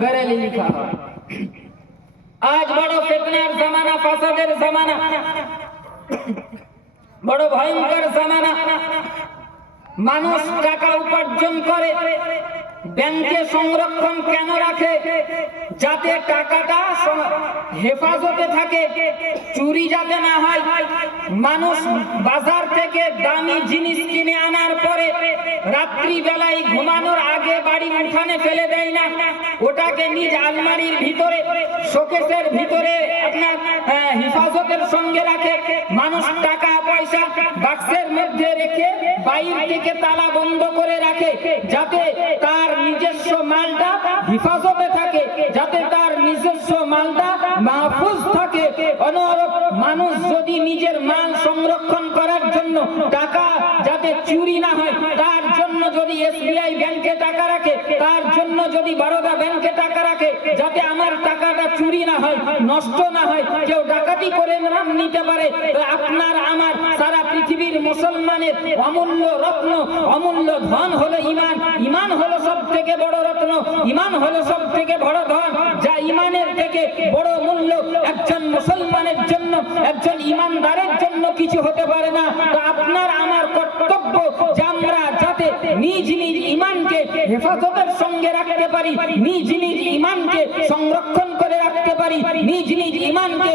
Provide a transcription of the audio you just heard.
বেরেলি লিখা হয়। আজ বড় ফিতনার জামানা, ফাসাদের জামানা, বড় ভয়ঙ্কর জামানা। মানুষ টাকা উপার্জন করে, ব্যাংকে সংরক্ষণ কেন রাখে? যাতে টাকাটা হেফাজতে থাকে, চুরি যাতে না হয়। মানুষ বাজার থেকে দামি জিনিস কিনে আনার পরে রাত্রি বেলায় ঘুমানোর আগে বাড়ির উঠানে ফেলে দেয় না। ওটাকে নিজ আলমারির ভিতরে শোকেসের ভিতরে আপনার আহ, হেফাজতের সঙ্গে রাখে। মানুষ টাকা পয়সা বাক্সের মধ্যে রেখে বাইর থেকে তালা বন্ধ করে রাখে যাতে তার নিজস্ব মালটা হেফাজতে থাকে যাতে তার নিজস্ব মালটা মাহফুজ থাকে। অনরব মানুষ যদি নিজের মাল সংরক্ষণ করার জন্য টাকা যাতে চুরি না হয় তার যদি এসবিআই ব্যাংকে টাকা রাখে, তার জন্য যদি বারোদা ব্যাংকে টাকা রাখে, যাতে আমার টাকাটা চুরি না হয়, নষ্ট না হয়, কেউ ডাকাতি করে না নিতে পারে আপনার, আমার সারা পৃথিবীর মুসলমানের অমূল্য রত্ন, অমূল্য ধন হলো ইমান। ইমান হলো সব থেকে বড় রত্ন, ইমান হলো সব থেকে বড় ধন। যা ইমানের থেকে বড় মূল্য, একজন মুসলমানের জন্য, একজন ইমানদারের জন্য কিছু হতে পারে না। আপনার, আমার কর্তব্য, যে নিজ নিজ ইমানকে হেফাজতের সঙ্গে রাখতে পারি, নিজ নিজ ইমানকে সংরক্ষণ করে রাখতে পারি, নিজ নিজ ইমানকে